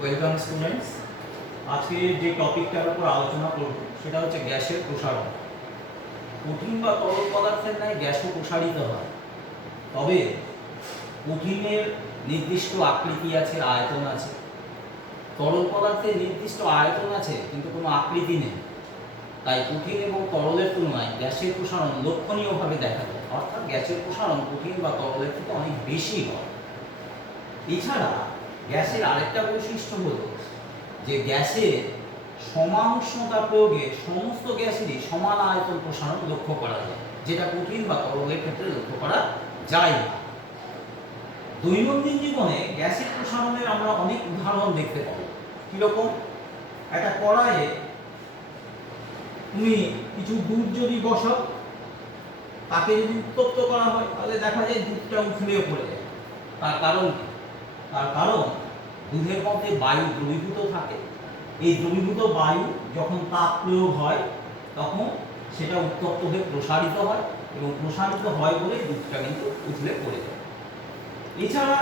Welcome students. আজকে যে টপিকটার উপর আলোচনা করব সেটা হচ্ছে গ্যাসের প্রসারণ। কঠিন বা তরল পদার্থের ন্যায় গ্যাসও প্রসারিত হয়, তবে কঠিনের নির্দিষ্ট আকৃতি আছে, আয়তন আছে। তরল পদার্থের নির্দিষ্ট আয়তন আছে কিন্তু কোনো আকৃতি নেই। তাই কঠিন এবং তরলের তুলনায় গ্যাসের প্রসারণ লক্ষণীয়ভাবে দেখা যায়, অর্থাৎ গ্যাসের প্রসারণ কঠিন বা তরলের থেকে অনেক বেশি হয়। এছাড়া গ্যাসের আরেকটা বৈশিষ্ট্য হলো যে গ্যাসের সমান উষ্ণতা প্রয়োগে সমস্ত গ্যাসেরই সমান আয়তন প্রসারণ লক্ষ্য করা যায়, যেটা কঠিন বা তরলের ক্ষেত্রে লক্ষ্য করা যায় না। দৈনন্দিন জীবনে গ্যাসের প্রসারণের আমরা অনেক উদাহরণ দেখতে পাবো। কিরকম? একটা কড়াইয়ে তুমি কিছু দুধ যদি বসাও, তাকে যদি উত্তপ্ত করা হয় তাহলে দেখা যায় দুধটা উথলেও পড়ে যায়। তার কারণ কি? তার কারণ দুধের মধ্যে বায়ু দ্রবীভূত থাকে। এই দ্রবীভূত বায়ু যখন তাপ প্রয়োগ হয় তখন সেটা উত্তপ্ত হয়ে প্রসারিত হয়, এবং প্রসারিত হয় বলে দুধটা কিন্তু উথলে পড়ে যায়। এছাড়া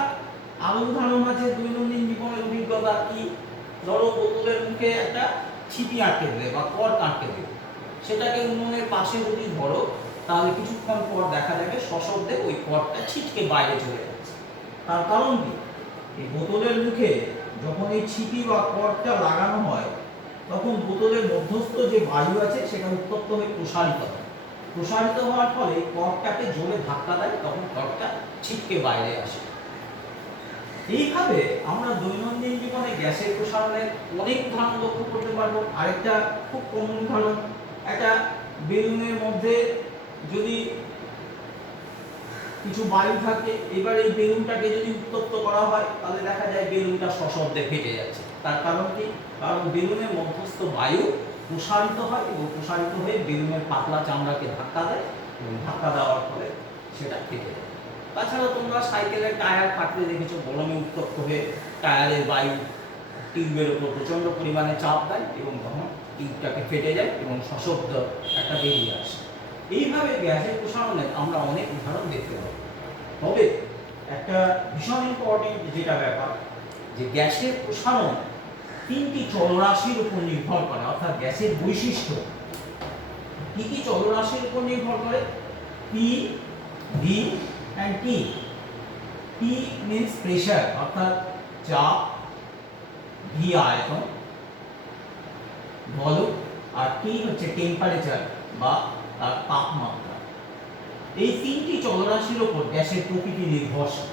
আরো উদাহরণ আছে দৈনন্দিন জীবনের অভিজ্ঞতা। কি? ধরো বোতলের মুখে একটা ছিপি আটকে দেবে বা কর্ক আটকে দেবে, সেটাকে উনুনের পাশে যদি ধরো তাহলে কিছুক্ষণ পর দেখা যাবে সশব্দে ওই কর্কটা ছিটকে বাইরে চলে যাচ্ছে। তার কারণ কি? এই বোতলের মুখে যখন এই ছিপি বা কর্কটা লাগানো হয় তখন বোতলের মধ্যস্থ যে বায়ু আছে সেটা উত্তপ্ত হয়ে প্রসারিত হয়। প্রসারিত হওয়ার ফলে কর্কটাকে জোরে ধাক্কা দেয়, তখন কর্কটা ছিটকে বাইরে আসে। এইভাবে আমরা দৈনন্দিন জীবনে গ্যাসের প্রসারণের অনেক উদাহরণ লক্ষ্য করতে পারবো। আরেকটা খুব কমন উদাহরণ, একটা বেলুনের মধ্যে যদি কিছু বায়ু থাকে, এবার এই বেলুনটাকে যদি উত্তপ্ত করা হয় তাহলে দেখা যায় বেলুনটা সশব্দে ফেটে যাচ্ছে। তার কারণ কি? কারণ বেলুনের মধ্যস্থ বায়ু প্রসারিত হয় এবং প্রসারিত হয়ে বেলুনের পাতলা চামড়াকে ধাক্কা দেয়, এবং ধাক্কা দেওয়ার ফলে সেটা ফেটে যায়। তাছাড়া তোমরা সাইকেলের টায়ার ফাটলে দেখেছো, গরমে উত্তপ্ত হয়ে টায়ারের বায়ু টিউবের উপর প্রচণ্ড পরিমাণে চাপ দেয় এবং তখন টিউবটাকে ফেটে যায় এবং সশব্দ একটা বেরিয়ে আসে। এইভাবে গ্যাসের প্রসারণের আমরা অনেক উদাহরণ দেখতে পাই। তবে একটা ভীষণ ইম্পর্টেন্ট যেটা ব্যাপার, যে গ্যাসের প্রসারণ তিনটি চলরাশির উপর নির্ভর করে, অর্থাৎ গ্যাসের বৈশিষ্ট্য কি কি চলরাশির উপর নির্ভর করে? P, V and T. P means pressure অর্থাৎ চাপ, V আয়তন, ভলিউম, আর T হচ্ছে টেম্পারেচার বা তার তাপমাত্রা। এই তিনটি চলরাশির উপর গ্যাসের প্রকৃতি নির্ভরশীল।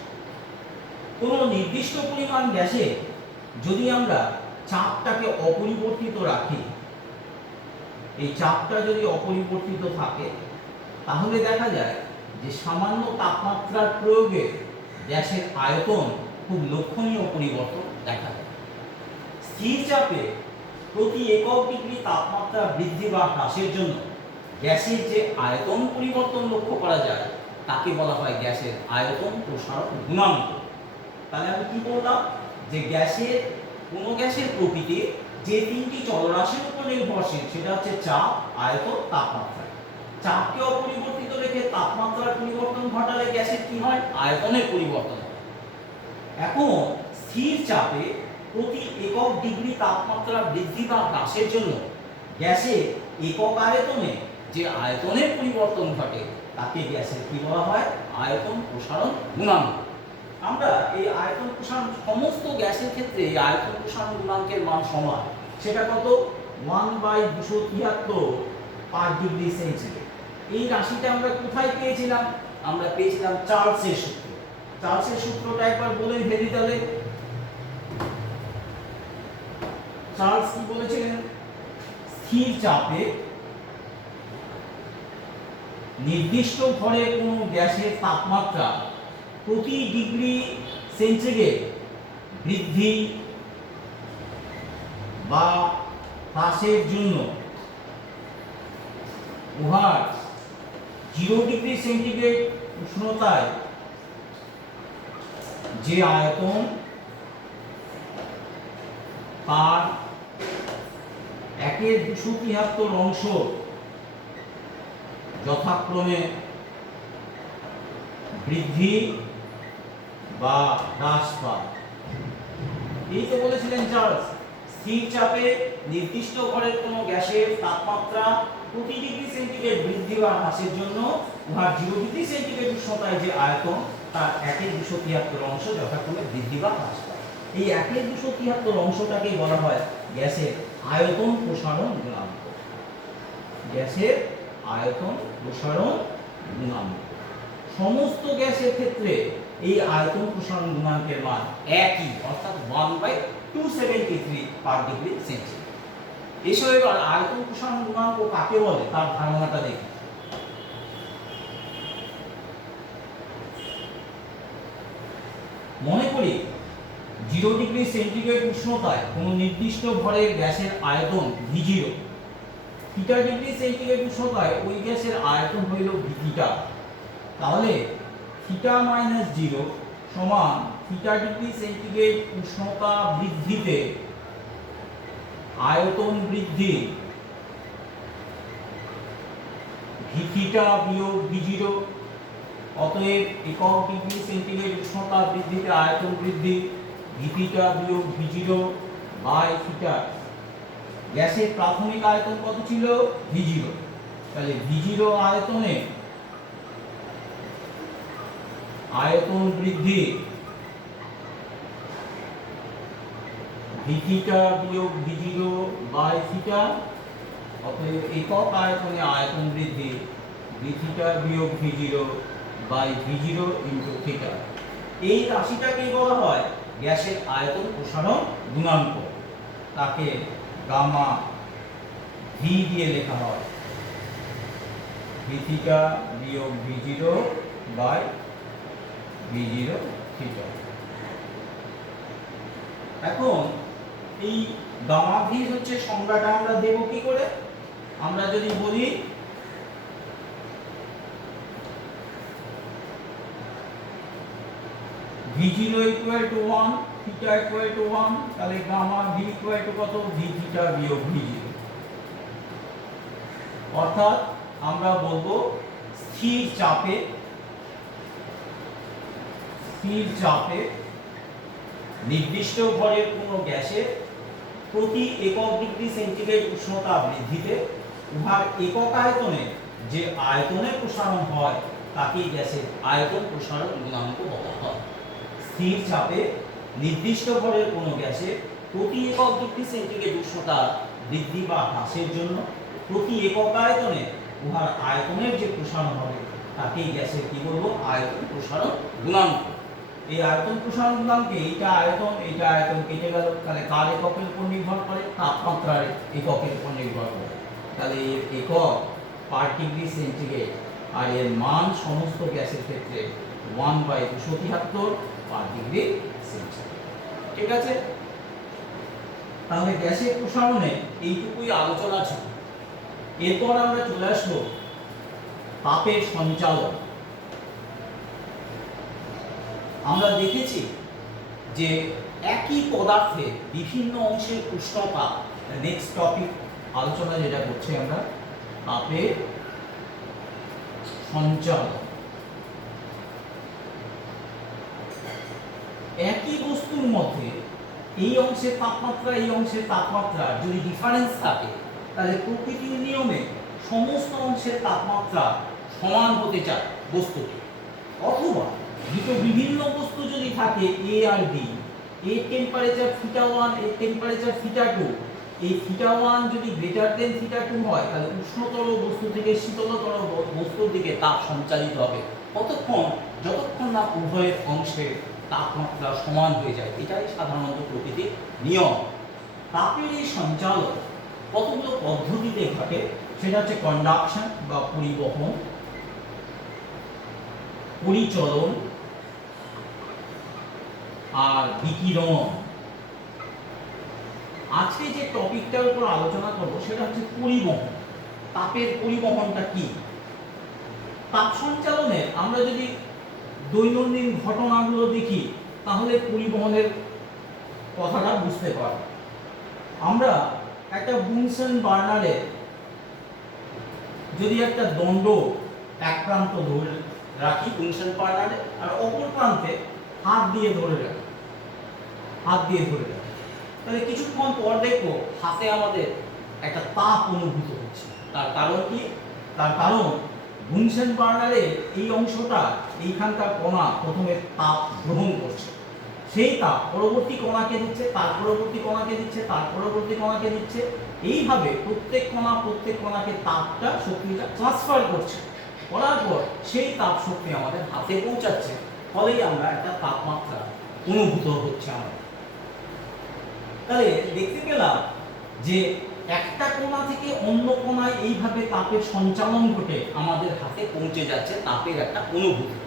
কোনো নির্দিষ্ট পরিমাণ গ্যাসে যদি আমরা চাপটাকে অপরিবর্তিত রাখি, এই চাপটা যদি অপরিবর্তিত থাকে তাহলে দেখা যায় যে সামান্য তাপমাত্রার প্রয়োগে গ্যাসের আয়তন খুব লক্ষণীয় পরিবর্তন দেখা যায়। স্থির চাপে প্রতি একক ডিগ্রি তাপমাত্রা বৃদ্ধি বা হ্রাসের জন্য গ্যাসের যে আয়তন পরিবর্তন লক্ষ্য করা যায় তাকে বলা হয় গ্যাসের আয়তন প্রসারণ গুণাঙ্ক। তাহলে আমি কি বললাম? যে গ্যাসের কোনো গ্যাসের প্রকৃতি যে তিনটি চলরাশির উপর নির্ভরশীল সেটা হচ্ছে চাপ, আয়তন, তাপমাত্রা। চাপকে অপরিবর্তিত রেখে তাপমাত্রার পরিবর্তন ঘটালে গ্যাসের কি হয়? আয়তনের পরিবর্তন হয়। এখন স্থির চাপে প্রতি একক ডিগ্রি তাপমাত্রা বৃদ্ধি বা হ্রাসের জন্য গ্যাসের একক আয়তনে যে আয়তনের পরিবর্তন ঘটে তাকে গ্যাসের কি বলা হয়? আয়তন প্রসারণ গুণাঙ্ক। আমরা এই আয়তন প্রসারণ সমস্ত গ্যাসের ক্ষেত্রে এই আয়তন প্রসারণ গুণাঙ্কের মান সমান। সেটা কত? 1/273 পার ডিগ্রি সেন্টিগ্রেড। এই রাশিটা আমরা কোথায় পেয়েছিলাম? আমরা পেয়েছিলাম চার্লসের সূত্র। চার্লসের সূত্রটা একবার বলে ফেলি তাহলে। চার্লস কি বলেছিলেন? স্থির চাপে নির্দিষ্ট ঘরে কোনো গ্যাসের তাপমাত্রা প্রতি ডিগ্রি সেন্টিগ্রেড বৃদ্ধি বা হ্রাসের জন্য উহার 0 ডিগ্রি সেন্টিগ্রেড উষ্ণতায় যে আয়তন তার 1/273 অংশ যথাক্রমে বৃদ্ধি বা হ্রাস পায়। এই তো বলেছিলেন চার্লস, স্থির চাপে নির্দিষ্ট ভরের কোনো গ্যাসের তাপমাত্রা প্রতি ডিগ্রি সেন্টিগ্রেড বৃদ্ধি বা হ্রাসের জন্য উহার 0 ডিগ্রি সেন্টিগ্রেড উষ্ণতায় যে আয়তন তার 1/273 অংশ যথাক্রমে বৃদ্ধি বা হ্রাস পায়। এই 1/273 অংশটাকেই বলা হয় গ্যাসের আয়তন প্রসারণ গুণাঙ্ক। গ্যাসের আয়তন প্রসারণ গুণাঙ্ক। সমস্ত গ্যাসের ক্ষেত্রে এই আয়তন প্রসারণ গুণাঙ্কের মান একই, অর্থাৎ 1/273 পার ডিগ্রি সেন্টিগ্রেড। এসো এবার আয়তন প্রসারণ গুণাঙ্ক কাকে বলে তার ধারণাটা দেখি। মনে করি 0 ডিগ্রি সেন্টিগ্রেড উষ্ণতায় কোনো নির্দিষ্ট ভরের গ্যাসের আয়তন V0, থিটা ডিগ্রি সেন্টিগ্রেড উষ্ণতায় ওই গ্যাসের আয়তন হইল V থিটা। তাহলে থিটা মাইনাস 0 সমান থিটা ডিগ্রি সেন্টিগ্রেড উষ্ণতা বৃদ্ধিতে আয়তন বৃদ্ধি ভি থিটা বিয়োগ V0। অতএব একক ডিগ্রি সেন্টিগ্রেড উষ্ণতা বৃদ্ধিতে আয়তন বৃদ্ধি ভি থিটা বিয়োগ V0 বাই থিটা। গ্যাসের প্রাথমিক আয়তন কত ছিল? V0। তাহলে V0 আয়তনে আয়তন বৃদ্ধি ভি থিটা বিয়োগ V0 বাই থিটা। অতএব একক আয়তনে আয়তন বৃদ্ধি ভি থিটা বিয়োগ V0 by V0 into theta. এই রাশিটাকেই বলা হয় গ্যাসের আয়তন প্রসারণ গুণাঙ্ক। তাকে গামা ভি দিয়ে লেখা হয়, ভি থিটা বিয়োগ V0 বাই V0 থিটা। এখন এই গামা ভি হচ্ছে সংজ্ঞাটা আমরা দেব কি করে? আমরা যদি বলি V0 equal to 1, theta equal to 1, তাহলে গামা ভি ইকুয়াল টু কত? ভি থিটা বিয়োগ V0। অর্থাৎ আমরা বলবো স্থির চাপে নির্দিষ্ট ভরের কোনো গ্যাসের প্রতি একক ডিগ্রি সেন্টিগ্রেড উষ্ণতা বৃদ্ধিতে উহার একক আয়তনে যে আয়তনের প্রসারণ হয় তাকে গ্যাসের আয়তন প্রসারণ গুণাঙ্ক বলা হয়। স্থির চাপে নির্দিষ্ট ভরের কোনো গ্যাসের প্রতি একক ডিগ্রি সেন্টিগ্রেড উষ্ণতা বৃদ্ধি বা হ্রাসের জন্য প্রতি একক আয়তনে উহার আয়তনের যে প্রসারণ হবে তাকেই গ্যাসের কি বলবো? আয়তন প্রসারণ গুণাঙ্ক। এই আয়তন প্রসারণ গুণাঙ্কে এইটা আয়তন কেটে গেল, তাহলে কার এককের উপর নির্ভর করে? তাপমাত্রার এককের উপর নির্ভর করে। তাহলে এর একক পার ডিগ্রি সেন্টিগ্রেড, আর এর মান সমস্ত গ্যাসের ক্ষেত্রে 1/273 পার ডিগ্রি সেন্টিগ্রেড। ঠিক আছে, তাহলে গ্যাসের প্রসারণে এইটুকুই আলোচনা ছিল। এরপর আমরা চলে আসবো তাপের সঞ্চালন। আমরা দেখেছি যে একই পদার্থে বিভিন্ন অংশের উষ্ণতা, নেক্সট টপিক আলোচনা যেটা করছি আমরা, তাপের সঞ্চালন। একই বস্তুর মধ্যে এই অংশের তাপমাত্রা এই অংশের তাপমাত্রা যদি ডিফারেন্স থাকে তাহলে প্রকৃতির নিয়মে সমস্ত অংশের তাপমাত্রা সমান হতে চায় বস্তুটি। অথবা দুটো বিভিন্ন বস্তু যদি থাকে এ আর বি, এর টেম্পারেচার θ1, এর টেম্পারেচার θ2, এই θ1 যদি গ্রেটার দেন θ2 হয় তাহলে উষ্ণতর বস্তু থেকে শীতলতর বস্তুর দিকে তাপ সঞ্চালিত হবে। কতক্ষণ? যতক্ষণ না উভয়ের অংশের তাপমাত্রা সমান হয়ে যায়। এটাই সাধারণত প্রকৃতির নিয়ম। তাপের এই সঞ্চালন কতগুলো পদ্ধতিতে ঘটে, সেটা হচ্ছে কন্ডাকশন বা পরিবহন, পরিচলন আর বিকিরণ। আজকে যে টপিকটার উপর আলোচনা করব সেটা হচ্ছে পরিবহন। তাপের পরিবহনটা কি? তাপ সঞ্চালনে আমরা যদি দৈনন্দিন ঘটনাগুলো দেখি তাহলে পরিবহনের কথাটা বুঝতে পারব। আমরা একটা বুনসেন বার্নারে যদি একটা দণ্ড এক প্রান্ত ধরে রাখি বুনসেন বার্নারে, আর অপর প্রান্তে হাত দিয়ে ধরে রাখি, হাত দিয়ে ধরে রাখো। তাহলে কিছুক্ষণ পর দেখবো হাতে আমাদের একটা তাপ অনুভূত হচ্ছে। তার কারণ কি? তার কারণ বুনসেন বার্নারে এই অংশটা, এইখানকার কণা প্রথমে তাপ গ্রহণ করছে, সেই তাপ পরবর্তী কণাকে দিচ্ছে, তার পরবর্তী কণাকে দিচ্ছে, তার পরবর্তী কণাকে দিচ্ছে, এইভাবে প্রত্যেক কণাকে তাপটা, শক্তিটা ট্রান্সফার করছে, করার পর সেই তাপ শক্তি আমাদের হাতে পৌঁছাচ্ছে, ফলেই আমরা একটা তাপমাত্রা অনুভূত হচ্ছে আমাদের। তাহলে দেখতে পেলাম যে একটা কণা থেকে অন্য কণায় এইভাবে তাপের সঞ্চালন ঘটে আমাদের হাতে পৌঁছে যাচ্ছে তাপের একটা অনুভূতি।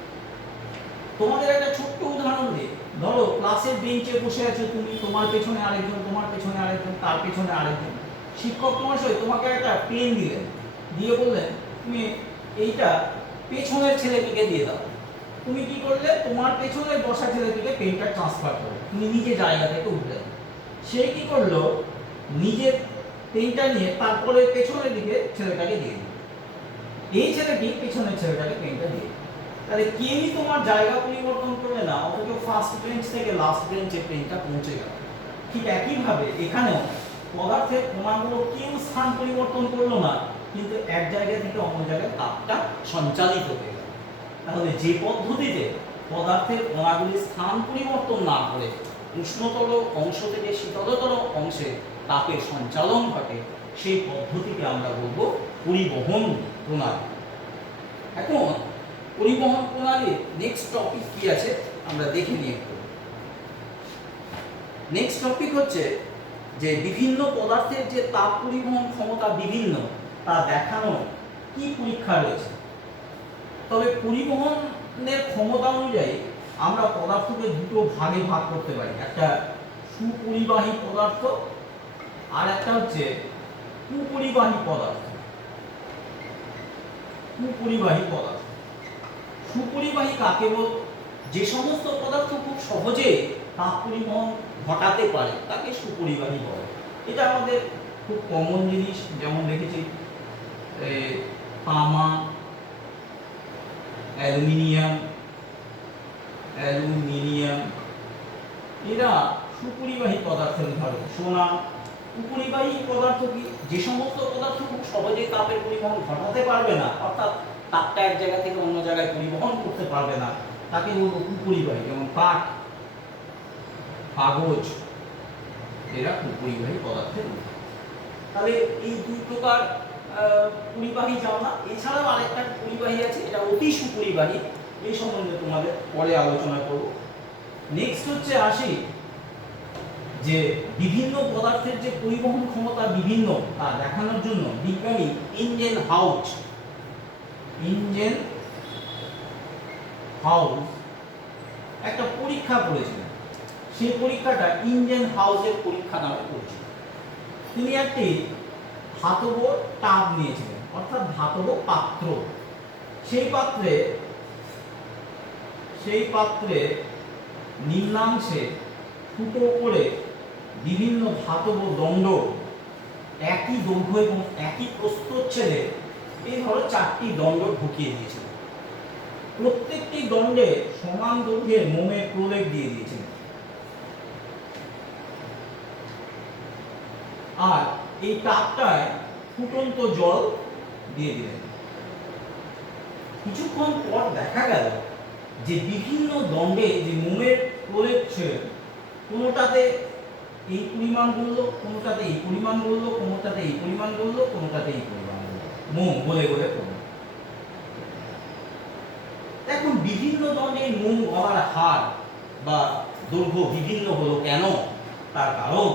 তোমাদের একটা ছোট্ট উদাহরণ দিই। ধরো ক্লাসের বেঞ্চে বসে আছো তুমি, তোমার পেছনে আরেকজন, তোমার পেছনে আরেকজন, তার পেছনে আরেকজন। শিক্ষক মহাশয় তোমাকে একটা পেন দিলেন, দিয়ে বললেন তুমি এইটা পেছনের ছেলেটিকে দিয়ে দাও। তুমি কি করলে? তোমার পেছনে বসা ছেলেটিকে পেনটা ট্রান্সফার করো, তুমি নিজে জায়গা থেকে উঠলে। সে কি করলো? নিজের পেনটা নিয়ে তারপরে পেছনের দিকে ছেলেটাকে দিয়ে দিল। এই ছেলেটি পেছনের ছেলেটাকে পেনটা দিয়ে। তাহলে কেউই তোমার জায়গা পরিবর্তন করবে না, অথচ ফার্স্ট বেঞ্চ থেকে লাস্ট বেঞ্চে পেনটা পৌঁছে গেল। ঠিক একইভাবে এখানেও পদার্থের কণাগুলো কেউ স্থান পরিবর্তন করলো না, কিন্তু এক জায়গা থেকে অন্য জায়গায় তাপটা সঞ্চালিত হয়ে গেল। তাহলে যে পদ্ধতিতে পদার্থের কণাগুলি স্থান পরিবর্তন না করে উষ্ণতর অংশ থেকে শীতলতর অংশে তাপের সঞ্চালন ঘটে, সেই পদ্ধতিকে আমরা বলবো পরিবহন প্রণালী। এখন পরিবহন প্রণালীর নেক্সট টপিক কি আছে আমরা দেখে নিই একটু। নেক্সট টপিক হচ্ছে যে বিভিন্ন পদার্থের যে তাপ পরিবহন ক্ষমতা বিভিন্ন, তা দেখানোর কি পরীক্ষা রয়েছে। তবে পরিবহনের ক্ষমতা অনুযায়ী আমরা পদার্থকে দুটো ভাগে ভাগ করতে পারি, একটা সুপরিবাহী পদার্থ আর একটা হচ্ছে কুপরিবাহী পদার্থ। কুপরিবাহী পদার্থ, সুপরিবাহী কাকে বল? যে সমস্ত পদার্থ খুব সহজে তাপ পরিবহন ঘটাতে পারে তাকে সুপরিবাহী বলে। এটা আমাদের খুব কমন জিনিস, যেমন দেখেছি তামা, অ্যালুমিনিয়াম, এরা সুপরিবাহী পদার্থের উদাহরণ। সোনা উপরিবাহী পদার্থ কি? যে সমস্ত পদার্থ খুব সহজে তাপের পরিবহন ঘটাতে পারবে না, অর্থাৎ তাপটা এক জায়গা থেকে অন্য জায়গায় পরিবহন করতে পারবে না, তাকে বলবো কুপরিবাহী। যেমন কাঠ, কাগজ, এরা কুপরিবাহী পদার্থের উদাহরণ। তাহলে এই দুই প্রকার পরিবাহী জানা, এছাড়াও আরেকটা পরিবাহী আছে, এটা অতি সুপরিবাহী, এই সম্বন্ধে তোমাদের পরে আলোচনা করব। নেক্সট হচ্ছে আসি যে বিভিন্ন পদার্থের যে পরিবহন ক্ষমতা বিভিন্ন তা দেখানোর জন্য বিজ্ঞানী ইঞ্জেনহাউস একটা পরীক্ষা করেছিলেন। সেই পরীক্ষাটা ইঞ্জেনহাউসের পরীক্ষা নামে পরিচিত। তিনি একটি ধাতব টাব নিয়েছিলেন, অর্থাৎ ধাতব পাত্র। সেই পাত্রে নিম্নাংশে ফুটো করে বিভিন্ন ধাতব দণ্ড একই দৈর্ঘ্য এবং একই প্রস্থচ্ছেদে এই ধরো 4টি দণ্ড ঢুকিয়ে দিয়েছিল। প্রত্যেকটি দণ্ডে সমান দৈর্ঘ্যের মোমের প্রলেপ দিয়ে দিয়েছিলেন। আর এই টাবটায় ফুটন্ত জল দিয়ে দিলেন। কিছুক্ষণ পর দেখা গেল যে বিভিন্ন দণ্ডে যে মোমের প্রলেপ ছিল, কোনোটাতে এই পরিমাণ বললো, কোনোটাতে এই পরিমাণ বললো, কোনোটাতে এই পরিমাণ বললো, কোনোটাতে এই পরিমাণ বললো, মোম গলে গলে পড়ল। এখন বিভিন্ন দণ্ডে মোম গলার হার বা দৈর্ঘ্য বিভিন্ন হলো কেন? তার কারণ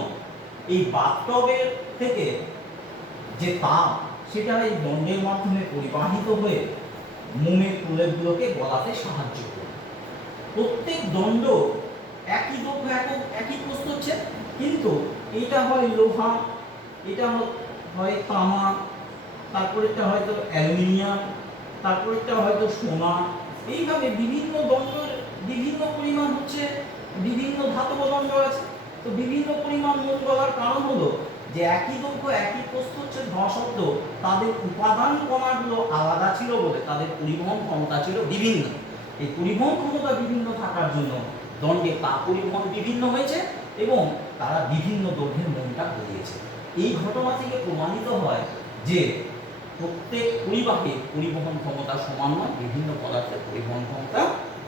এই বাথটবের থেকে যে তাপ, সেটা এই দণ্ডের মাধ্যমে পরিবাহিত হয়ে মোমের প্রলেপগুলোকে গলাতে সাহায্য করে। প্রত্যেক দণ্ড একই দৈর্ঘ্য, একই প্রস্থচ্ছেদ, কিন্তু এটা হয় লোহা, এটা হয় তামা, তারপরেরটা হয়তো অ্যালুমিনিয়াম, তারপরেরটা হয়তো সোনা। এইভাবে বিভিন্ন দণ্ডের বিভিন্ন পরিমাণ হচ্ছে, বিভিন্ন ধাতব দণ্ড আছে। তো বিভিন্ন পরিমাণ মোম গলার কারণ হলো যে একই দৈর্ঘ্য একই প্রস্থচ্ছেদ হওয়া সত্ত্বেও তাদের উপাদান কণাগুলো আলাদা ছিল বলে তাদের পরিবহন ক্ষমতা ছিল বিভিন্ন। এই পরিবহন ক্ষমতা বিভিন্ন থাকার জন্য দণ্ডে তাপ পরিবহন বিভিন্ন হয়েছে, এবং তারা বিভিন্ন দৈর্ঘ্যের মৌনটা বলিয়েছে। এই ঘটনা থেকে প্রমাণিত হয় যে প্রত্যেক পরিবাহীর পরিবহন ক্ষমতা সমান নয়, বিভিন্ন পদার্থের পরিবহন ক্ষমতা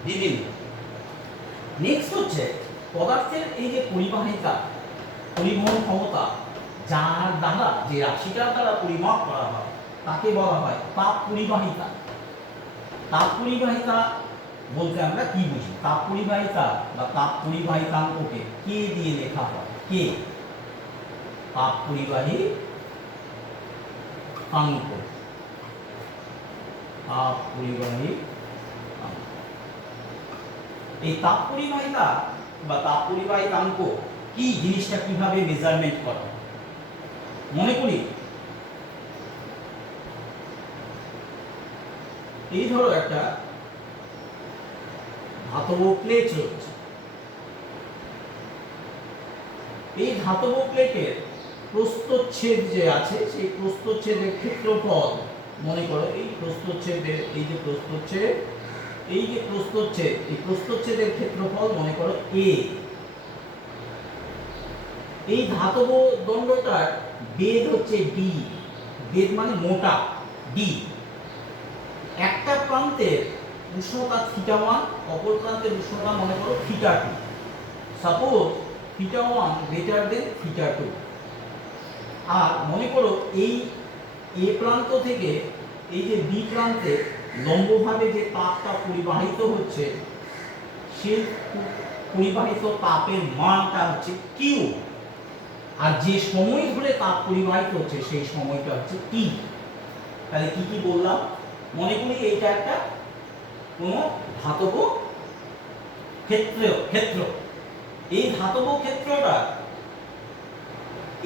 বিভিন্ন। নেক্সট হচ্ছে পদার্থের এই যে পরিবাহিতা, পরিবহন ক্ষমতা, যার দ্বারা যে রাশিটার দ্বারা পরিমাপ করা হয় তাকে বলা হয় তাপ পরিবাহিতা। তাপ পরিবাহিতা বলতে আমরা কি বুঝি? তাপ পরিবাহিতা বা তাপ পরিবাহিতাঙ্ককে কে দিয়ে লেখা হয়? কে? তাপ পরিবাহিতাঙ্ক। তাপ পরিবাহিতাঙ্ক। এই তাপ পরিবাহিতা বা তাপ পরিবাহিতাঙ্ক কি জিনিসটা কিভাবে মেজারমেন্ট করা? মনে করি এই ধরো একটা ধাতব প্লেট রয়েছে। এই ধাতব প্লেটের প্রস্থচ্ছেদ যে আছে সেই প্রস্থচ্ছেদের ক্ষেত্রফল মনে করো, এই প্রস্থচ্ছেদের এই যে প্রস্থচ্ছেদ, এই যে প্রস্থচ্ছেদ, এই প্রস্থচ্ছেদের ক্ষেত্রফল মনে করো a। এই ধাতব দণ্ডটার বেধ হচ্ছে d। বেধ মানে মোটা d। একটা প্রান্তের উষ্ণতা θ1, অপর প্রান্তের উষ্ণতা মনে করো θ2। Suppose θ1 greater than θ2। আর মনে করো এই এ প্রান্ত থেকে এই যে বি প্রান্তে লম্বভাবে যে তাপটা পরিবাহিত হচ্ছে সেই পরিবাহিত তাপের মানটা হচ্ছে কিউ। আর যে সময় ধরে তাপ পরিবাহিত হচ্ছে সেই সময়টা হচ্ছে টি। তাহলে কি কি বললাম? মনে করি এইটা একটা কোনো ধাতব ক্ষেত্র। এই ধাতব ক্ষেত্রটা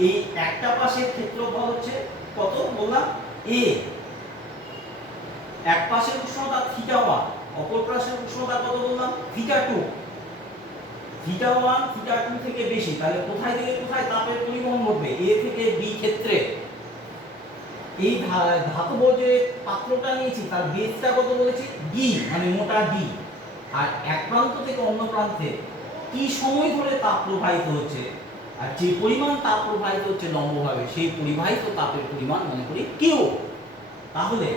এই একটা পাশের ক্ষেত্রফল হচ্ছে কত বললাম? a। এক পাশের উষ্ণতা θ1, অপর পাশের উষ্ণতা কত বললাম? θ2। θ1 θ2 থেকে বেশি, তাহলে কোথায় থেকে কোথায় তাপের পরিবহন ঘটবে? a থেকে b ক্ষেত্রে। এই ধাতব যে পাত্রটা নিয়েছি তার বেধটা কত বলেছি? d, মানে মোটা d। আর এক প্রান্ত থেকে অন্য প্রান্তে কি সময় ধরে তাপ প্রবাহিত হচ্ছে, আর যে পরিমাণ তাপ প্রবাহিত হচ্ছে লম্বভাবে সেই পরিবাহিত তাপের পরিমাণ মনে করি কিউ। তাহলে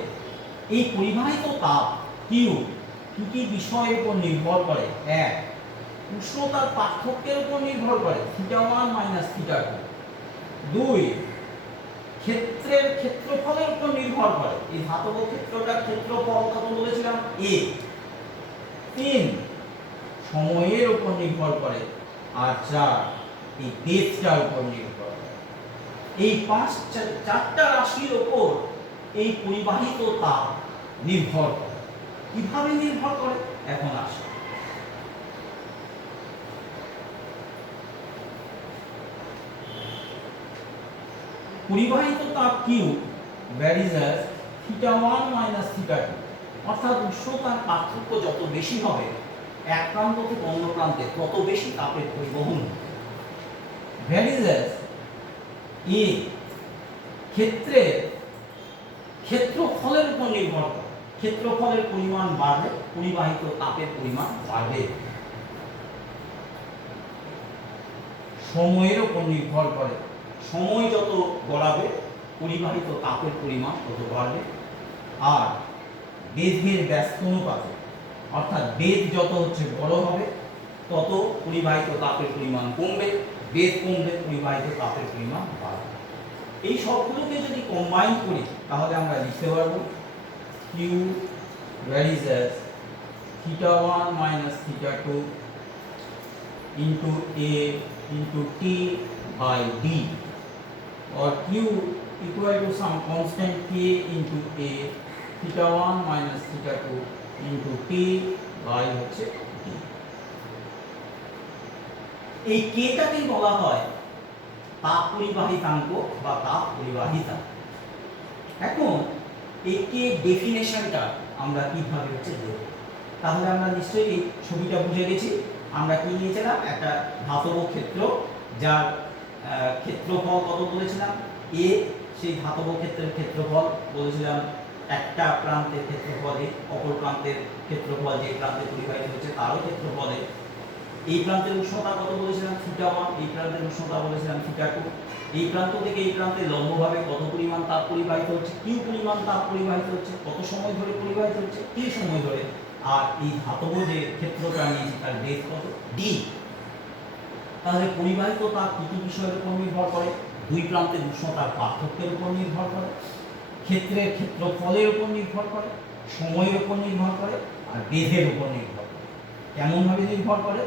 এই পরিবাহিত তাপ কিউ কি কি বিষয়ের উপর নির্ভর করে? এক, উষ্ণতার পার্থক্যের উপর নির্ভর করে θ1 θ2। দুই, ক্ষেত্রের ক্ষেত্রফলের উপর নির্ভর করে, এই ধাতব ক্ষেত্রটার ক্ষেত্রফল কত বলেছিলাম? a। তিন, সময়ের উপর নির্ভর করে। আর চার, এই বেধটার উপর নির্ভর করে। এই চারটা রাশির উপর এই পরিবাহিত তাপ নির্ভর করে। কিভাবে নির্ভর করে এখন আসে। পরিবাহিত তাপ কিউ ভ্যারিজ অ্যাজ θ1 θ2। অর্থাৎ উষ্ণতার পার্থক্য যত বেশি হবে এক প্রান্ত থেকে অন্য প্রান্তে তত বেশি তাপের পরিবহন ভ্যারিজ অ্যাজ এ। ক্ষেত্রের ক্ষেত্রফলের উপর নির্ভর করে। ক্ষেত্রফলের পরিমাণ বাড়লে পরিবাহিত তাপের পরিমাণ বাড়বে। সময়ের উপর নির্ভর করে। সময় যত গড়াবে পরিবাহিত তাপের পরিমাণ তত বাড়বে। আর বেধের ব্যস্ত অনুপাতে, অর্থাৎ বেধ যত হচ্ছে বড় হবে তত পরিবাহিত তাপের পরিমাণ কমবে। বেধ কমবে পরিবাহিত তাপের পরিমাণ বাড়বে। এই সবগুলোকে যদি কম্বাইন করি তাহলে আমরা লিখতে পারবো Q varies as θ1 θ2 into a into t by d, or q equal to some constant k into a θ1 θ2 into t by হচ্ছে d। এই k টাকেই বলা হয় তাপ পরিবাহিতাঙ্ক বা তাপ পরিবাহিতা। এখন এই k ডেফিনেশনটা আমরা কিভাবে হচ্ছে দেব? তাহলে আমরা নিশ্চয়ই এই ছবিটা বুঝে গেছি। আমরা কি নিয়েছিলাম? একটা ধাতব ক্ষেত্র যার ক্ষেত্রফল কত বলেছিলাম? a। সেই ধাতব ক্ষেত্রের ক্ষেত্রফল বলেছিলাম একটা প্রান্তের ক্ষেত্রফল a, অপর প্রান্তের ক্ষেত্রফল যে প্রান্তে পরিবাহিত হচ্ছে তারও ক্ষেত্রফল a। এই প্রান্তের উষ্ণতা কত বলেছিলাম θ1, এই প্রান্তের উষ্ণতা বলেছিলাম θ2। এই প্রান্ত থেকে এই প্রান্তে লম্বভাবে কত পরিমাণ তাপ পরিবাহিত হচ্ছে, কি পরিমাণ তাপ পরিবাহিত হচ্ছে, কত সময় ধরে পরিবাহিত হচ্ছে, কি সময় ধরে। আর এই ধাতব যে ক্ষেত্রটা নিয়েছি তার বেগ কত d। তাহলে পরিবাহিত তাপ কি কি বিষয়ের উপর নির্ভর করে? দুই প্রান্তের উষ্ণতার পার্থক্যের উপর নির্ভর করে, ক্ষেত্রের ক্ষেত্রফলের উপর নির্ভর করে, সময়ের উপর নির্ভর করে, আর বেধের উপর নির্ভর করে। কেমন ভাবে নির্ভর করে?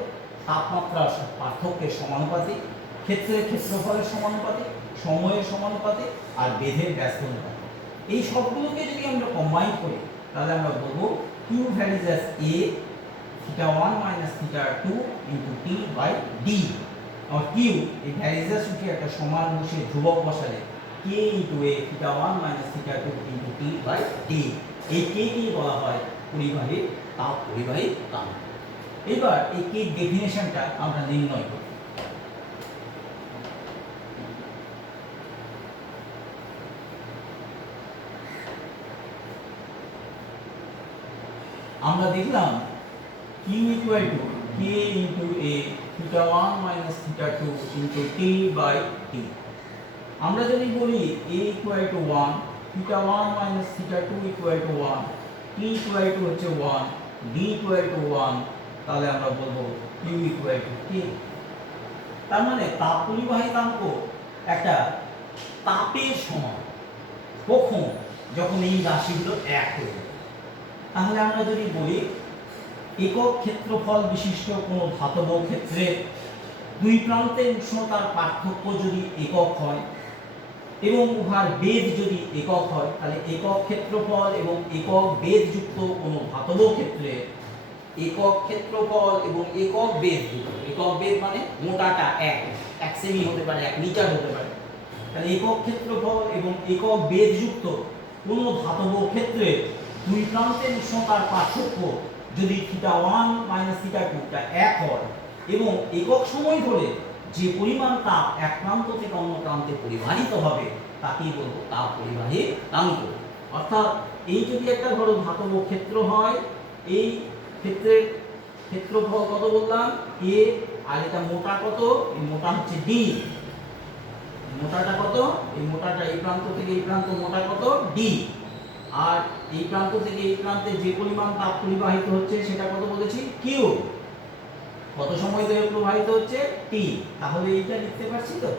তাপমাত্রার পার্থক্যের সমানুপাতিক, ক্ষেত্রের ক্ষেত্রফলের সমানুপাতিক, সময়ের সমানুপাতিক, আর বেধের ব্যস্ত অনুপাতিক। এই সবগুলোকে যদি আমরা কম্বাইন করি তাহলে আমরা বলবো Q varies as A θ1 minus θ2 into T by D। R Q এই varies as কে একটা সমান বসে ধ্রুবক বসালে K into A θ1 minus θ2 into T by D। এই K কে বলা হয় পরিবাহী তাপ পরিবাহী তাপ। এবার এই K ডেফিনেশনটা আমরা নির্ণয় করি। আমরা দেখলাম Q equal to K into A θ1 minus θ2 into T by T। আমরা যদি বলি A equal to 1, θ1 minus θ2 equal to 1, T equal to হচ্ছে 1, D equal to 1, তাহলে আমরা বলবো Q equal to K। তার মানে তাপ পরিবাহিতাঙ্ক একটা তাপের সমান। কখন? যখন এই রাশিগুলো এক হয়ে যাবে। তাহলে আমরা যদি বলি একক ক্ষেত্রফল বিশিষ্ট কোনো ধাতব ক্ষেত্রে দুই প্রান্তের উষ্ণতার পার্থক্য যদি একক হয় এবং উহার বেধ যদি একক হয়, তাহলে একক ক্ষেত্রফল এবং একক বেধযুক্ত কোনো ধাতব ক্ষেত্রে একক ক্ষেত্রফল এবং একক বেধযুক্ত, একক বেধ মানে মোটাটা 1 সেমি হতে পারে, 1 মিটার হতে পারে। তাহলে একক ক্ষেত্রফল এবং একক বেধযুক্ত কোনো ধাতব ক্ষেত্রে দুই প্রান্তের উষ্ণতার পার্থক্য যদি θ1 minus θ2 টা 1 হয় এবং একক সময় ধরে যে পরিমাণ তাপ এক প্রান্ত থেকে অন্য প্রান্তে পরিবাহিত হবে তাকেই বলবো তাপ পরিবাহিতাঙ্ক। অর্থাৎ এই যদি একটা ধরো ধাতব ক্ষেত্র হয়, এই ক্ষেত্রের ক্ষেত্রফল কত বললাম a, আর এটা মোটা কত, এই মোটা হচ্ছে d। মোটাটা কত? এই মোটাটা এই প্রান্ত থেকে এই প্রান্ত মোটা কত d। আর এই প্রান্ত থেকে এই প্রান্তে যে পরিমাণ তাপ পরিবাহিত হচ্ছে সেটা কত বলেছি Q। কত সময় ধরে প্রবাহিত হচ্ছে T। তাহলে এইটা লিখতে পারছি তো,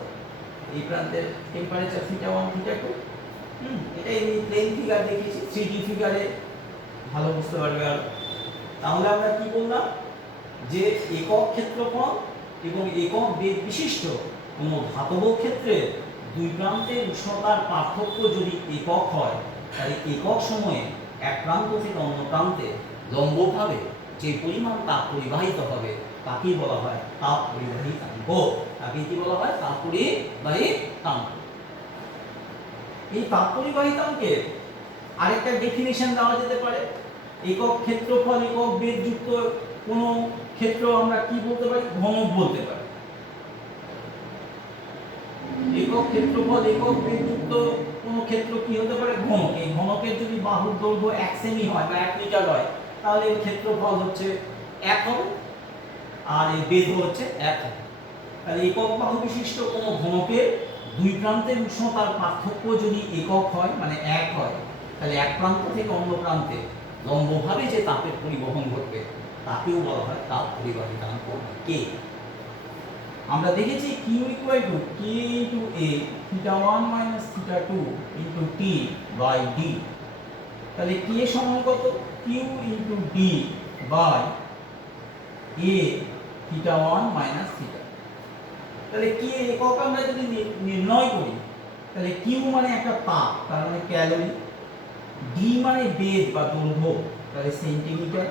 এই প্রান্তের টেম্পারেচার θ1 θ2। এটা এই প্লেন ফিগার দেখিয়েছি, 3D ফিগারে ভালো বুঝতে পারবে। আর তাহলে আমরা কি বললাম যে একক ক্ষেত্রফল এবং একক বেগ বিশিষ্ট কোনো ধাতব ক্ষেত্রে দুই প্রান্তের উষ্ণতার পার্থক্য যদি একক হয় তাহলে একক সময়ে এক প্রান্ত থেকে অন্য প্রান্তে লম্বভাবে যে পরিমাণ তাপ পরিবাহিত হবে তাকেই বলা হয় তাপ পরিবাহিতাঙ্ক। তাকে কি বলা হয়? তাপ পরিবাহিতাঙ্ক। এই তাপ পরিবাহিতাঙ্কের আরেকটা ডেফিনিশন দেওয়া যেতে পারে। একক ক্ষেত্রফল একক বেধযুক্ত কোনো ক্ষেত্র আমরা কি বলতে পারি? ঘনক বলতে পারি। একক ক্ষেত্রফল একক বেধযুক্ত কোনো ক্ষেত্র কি হতে পারে? ঘনক। এই ঘনকের যদি বাহুর দৈর্ঘ্য 1 সেমি হয় বা 1 মিটার হয় তাহলে এর ক্ষেত্রফল হচ্ছে 1 হবে আর এই বেধ হচ্ছে 1 হবে। তাহলে একক বাহু বিশিষ্ট কোনো ঘনকের দুই প্রান্তের উষ্ণতার পার্থক্য যদি একক হয় মানে 1 হয়, তাহলে এক প্রান্ত থেকে অন্য প্রান্তে লম্বভাবে যে তাপের পরিবহন ঘটবে তাকেও বলা হয় তাপ পরিবাহিতাঙ্ক K। আমরা দেখেছি Q equal to K into A θ1 minus θ2 into T by D। তাহলে K সমান কত? Q into D by A θ1 minus θ। তাহলে K একক আমরা যদি নির্ণয় করি তাহলে Q মানে একটা তাপ, তার মানে ক্যালোরি, D মানে বেধ বা দৈর্ঘ্য, তাহলে সেন্টিমিটার,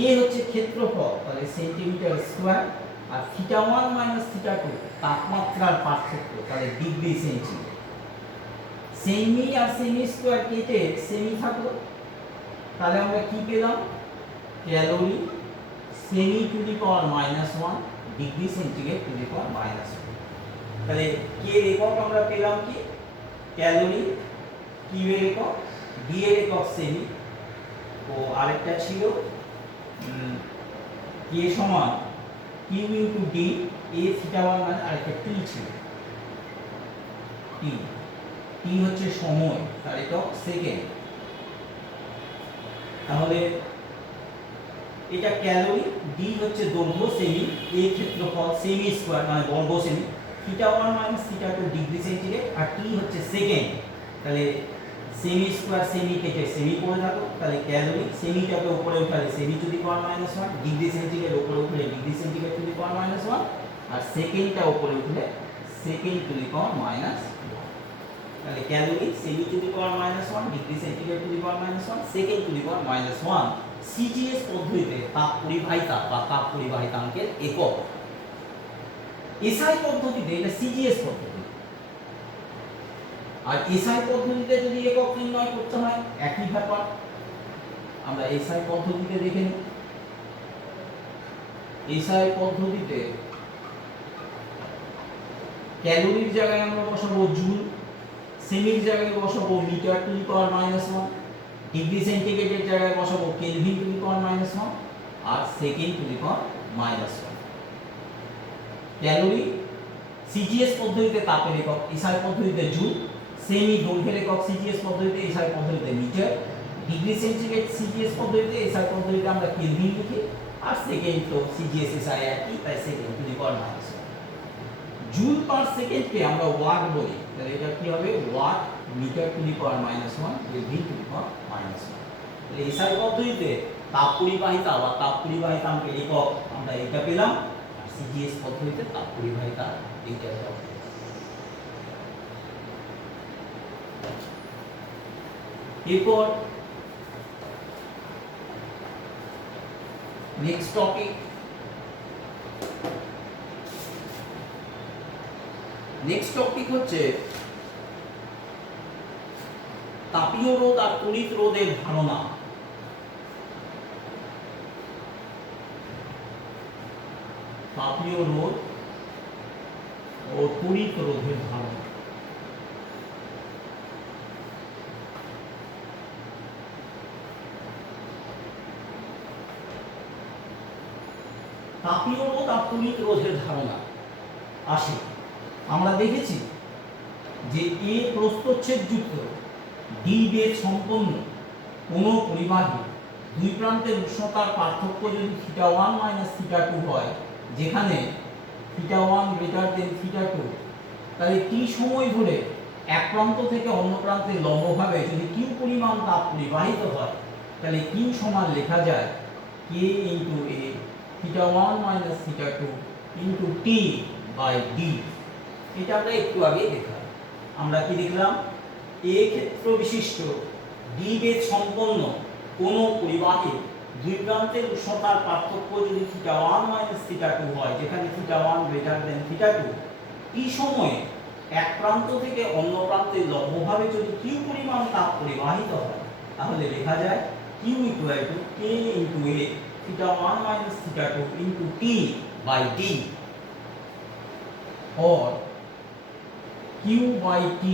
A হচ্ছে ক্ষেত্রফল, তাহলে সেন্টিমিটার স্কয়ার, আর θ1 minus θ2 তাপমাত্রার পার্থক্য, তাহলে ডিগ্রি সেন্টিগ্রেড। সেমি আর সেমি স্কয়ার কেটে সেমি থাকলো, তাহলে আমরা কি পেলাম? ক্যালোরি সেমি to the power -1 degree centigrade to the power -1। তাহলে K এর একক আমরা পেলাম কি? ক্যালোরি, Q এর একক, D এর একক সেমি, ও আরেকটা ছিল কে সমান Q into D A theta one মানে আরেকটা টি ছিল, টি টি হচ্ছে সময়, তার একক সেকেন্ড। তাহলে এটা ক্যালোরি, ডি হচ্ছে দৈর্ঘ্য সেমি, এ ক্ষেত্রফল সেমি স্কয়ার মানে বর্গ সেমি, theta one minus theta two degree centigrade, আর টি হচ্ছে সেকেন্ড। তাহলে সেমি স্কয়ার সেমি কেটে সেমি করে থাকো, তাহলে ক্যালোরি সেমিটাকে উপরে উঠালে সেমি to the power minus one, degree centigrade উপরে উঠলে degree centigrade to the power minus one, আর সেকেন্ডটা উপরে উঠলে second to the power minus one. তাহলে ক্যালোরি সেমি to the power minus one, degree centigrade to the power minus one, second to the power minus one. CGS পদ্ধতিতে তাপ পরিবাহিতা বা তাপ পরিবাহিতাঙ্কের একক। এসআই পদ্ধতিতে এটা সিজিএস পদ্ধতি, আর এসআই পদ্ধতিতে যদি একক নির্ণয় করতে হয় একই ব্যাপার। আমরা এসআই পদ্ধতিতে দেখে নিই। এসআই পদ্ধতিতে ক্যালোরির জায়গায় আমরা বসাবো জুল, সেমির জায়গায় বসাবো metre to the power minus one, degree সেন্টিগ্রেডের জায়গায় বসাবো kelvin to the power minus one, আর second to the power minus one. Calorie CGS পদ্ধতিতে তাপের একক, এসআই পদ্ধতিতে জুল, সেমি দৈর্ঘ্যের একক সিজিএস পদ্ধতিতে, এসআই পদ্ধতিতে মিটার, ডিগ্রি সেন্টিগ্রেড সিজিএস পদ্ধতিতে, এসআই পদ্ধতিতে আমরা কেলভিন লিখি, আর সেকেন্ড তো সিজিএস এসআই একই, তাই second to the power minus one. Joule per সেকেন্ডকে আমরা ওয়াট বলি, তাহলে এটা কি হবে watt metre to the power minus one, kelvin to the power minus one. তাহলে এসআই পদ্ধতিতে তাপ পরিবাহিতা বা তাপ পরিবাহিতাঙ্কের একক আমরা এটা পেলাম, আর সিজিএস পদ্ধতিতে তাপ পরিবাহিতা এইটা পেলাম। এরপর নেক্সট টপিক, নেক্সট টপিক হচ্ছে তাপীয় রোধ আর তড়িৎ রোধের ধারণা। তাপীয় রোধ ও তড়িৎ রোধের ধারণা। তাপীয় রোধ আর তড়িৎ রোধের ধারণা আসে। আমরা দেখেছি যে এ প্রস্থচ্ছেদ যুক্ত ডি বেধ সম্পন্ন কোন পরিবাহী দুই প্রান্তের উষ্ণতার পার্থক্য যদি theta one minus theta two হয়, যেখানে theta one greater than theta two, তাহলে টি সময় ধরে এক প্রান্ত থেকে অন্য প্রান্তে লম্বভাবে যদি কিউ পরিমাণ তাপ পরিবাহিত হয়, তাহলে কিউ সমান লেখা যায় K into A theta one minus theta two into T by D. এটা আমরা একটু আগে দেখলাম। আমরা কি দেখলাম? এ ক্ষেত্র বিশিষ্ট ডি বেধ সম্পন্ন কোন পরিবাহী দুই প্রান্তের উষ্ণতার পার্থক্য যদি theta one minus theta two হয়, যেখানে theta one greater than theta two, T সময়ে এক প্রান্ত থেকে অন্য প্রান্তে লম্বভাবে যদি কিউ পরিমাণ তাপ পরিবাহিত হয়, তাহলে লেখা যায় Q equal to K into A theta one minus theta two into T by D, और q by t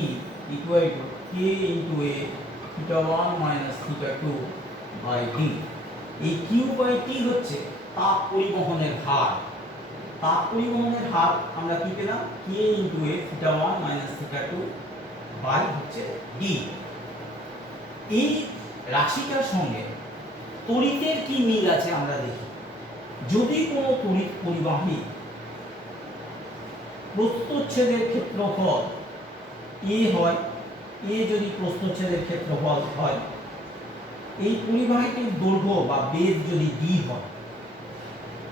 equal to k into a theta 1 minus theta 2 by d। এই q by t হচ্ছে তাপ পরিবহনের হার। তাপ পরিবহনের হার আমরা কি পেলাম? k into a theta 1 minus theta 2 by হচ্ছে d। এই রাশিটার সঙ্গে তড়িতের কি মিল আছে আমরা দেখি। যদি কোনো তড়িৎ পরিবাহী প্রস্থচ্ছেদের ক্ষেত্রফল এ হয়, এ যদি প্রস্থচ্ছেদের ক্ষেত্রফল হয়, এই পরিবাহীটির দৈর্ঘ্য বা বেধ যদি ডি হয়,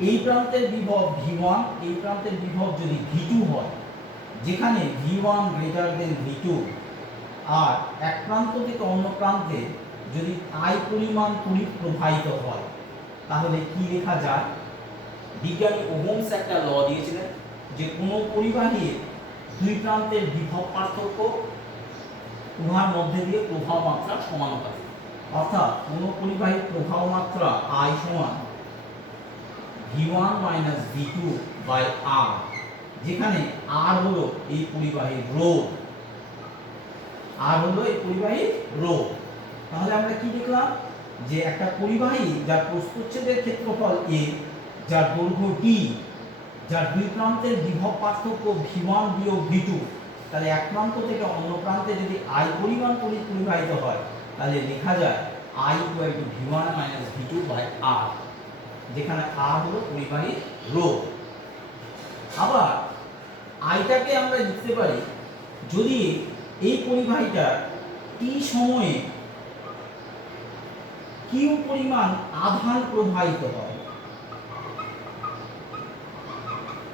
এই প্রান্তের বিভব v1, এই প্রান্তের বিভব যদি v2 হয়, যেখানে v1 গ্রেটার দেন v2, আর এক প্রান্ত থেকে অন্য প্রান্তে যদি I পরিমাণ তড়িৎ প্রবাহিত হয়, তাহলে কি লেখা যায়? বিজ্ঞানী ওহমস একটা ল দিয়েছিলেন যে কোনো পরিবাহীর দুই প্রান্তের বিভব পার্থক্য উহার মধ্যে দিয়ে প্রবাহ মাত্রা সমানুপাতিক। অর্থাৎ কোনো পরিবাহীর প্রবাহ মাত্রা I সমান v1 minus v2 by r, যেখানে r হলো এই পরিবাহীর রোধ, r হলো এই পরিবাহীর রোধ। তাহলে আমরা কি দেখলাম? যে একটা পরিবাহী যার প্রস্থচ্ছেদের ক্ষেত্রফল a, যার দৈর্ঘ্য d, যার দুই প্রান্তের বিভব পার্থক্য v1 বিয়োগ v2, তাহলে এক প্রান্ত থেকে অন্য প্রান্তে যদি i পরিমাণ তড়িৎ পরিবাহিত হয় তাহলে লেখা যায় i equal to v1 minus v2 by r, যেখানে r হলো পরিবাহীর রোধ। আবার আইটাকে আমরা লিখতে পারি, যদি এই পরিবাহীটা t সময়ে q পরিমাণ আধান প্রবাহিত হয়,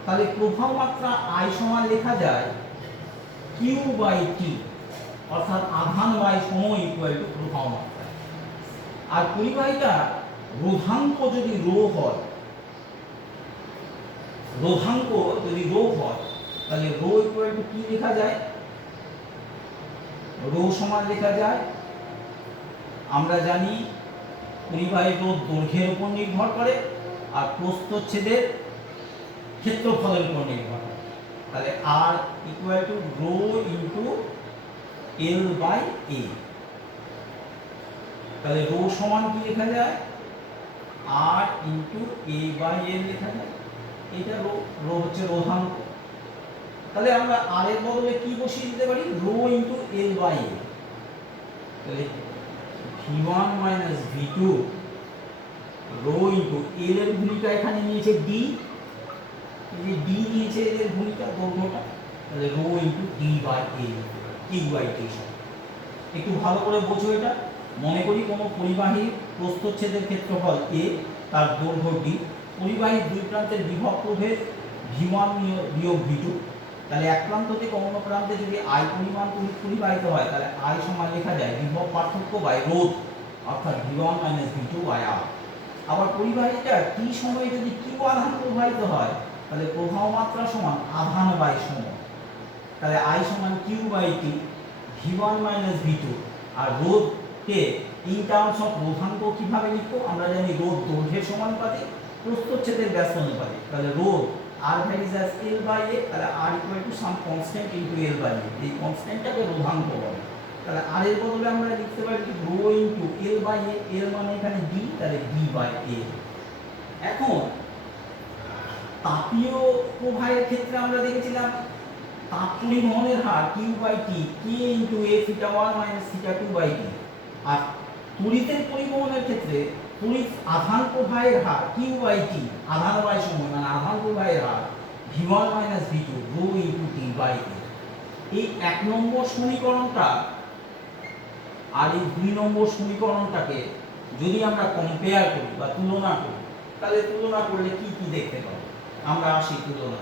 তাহলে প্রবাহ মাত্রা I সমান লেখা যায় q বাই t, অর্থাৎ আধান বাই সময় ইকুয়াল টু প্রবাহ মাত্রা। আর পরিবাহীটা রোধাঙ্ক যদি রো হয়, রোধাঙ্ক যদি রো হয় তাহলে রো ইকুয়াল টু কি লেখা যায়? রো সমান লেখা যায়, আমরা জানি পরিবাহীর রোধ দৈর্ঘ্যের উপর নির্ভর করে আর প্রস্থচ্ছেদের ক্ষেত্রফলের উপর নির্ভর করে। তাহলে r equal to rho into l by a। তাহলে রো সমান কি লেখা যায়? r into a by l লেখা যায়। এটা রো, রো হচ্ছে রোধাঙ্ক। তাহলে আমরা r এর বদলে কি বসিয়ে দিতে পারি? Rho into l by a। তাহলে v1 minus v2 rho into l এর ভূমিকা এখানে নিয়েছে d, এই d নিয়েছে এর ভূমিকা দৈর্ঘ্যটা, তাহলে rho into d by a, q by t। একটু ভালো করে বোঝো এটা। মনে করি কোনো পরিবাহীর প্রস্থচ্ছেদের ক্ষেত্রফল a, তার দৈর্ঘ্য d, পরিবাহীর দুই প্রান্তের বিভব প্রভেদ v1 বিয়োগ v2, তাহলে এক প্রান্ত থেকে অন্য প্রান্তে যদি i পরিমাণ তড়িৎ পরিবাহিত হয় তাহলে i সমান লেখা যায় বিভব পার্থক্য বাই রোধ, অর্থাৎ v1 minus v2 by r। আবার পরিবাহীটা t সময়ে যদি q আধান প্রবাহিত হয় তাহলে প্রবাহ মাত্রা সমান আধান বাই সময়, তাহলে i সমান q by t, v1 minus v2। আর রোধকে ইন টার্মস অফ রোধাঙ্ক কিভাবে লিখবো? আমরা জানি রোধ দৈর্ঘ্যের সমানুপাতিক, প্রস্থচ্ছেদের ব্যাস অনুপাতিক। তাহলে রোধ r varies as l by a, তাহলে r equal to some constant into l by a। এই কনস্ট্যান্টটাকে রোধাঙ্ক বলে। তাহলে r এর বদলে আমরা লিখতে পারি rho into l by a, l মানে এখানে d, তাহলে d বাই a। এখন তাপীয় প্রবাহের ক্ষেত্রে আমরা দেখেছিলাম তাপ পরিবহনের হার q by t, k into a theta 1 minus theta 2 by t। আর তড়িতের পরিবহনের ক্ষেত্রে তড়িৎ আধান প্রবাহের হার q বাই t, আধান বাই সময় মানে আধান প্রবাহের হার v1 minus v2 rho into t by a। এই এক নম্বর সমীকরণটা আর এই দুই নম্বর সমীকরণটাকে যদি আমরা কম্পেয়ার করি বা তুলনা করি, তাহলে তুলনা করলে কি কি দেখতে পাবো? আমরা আসি তুলনা।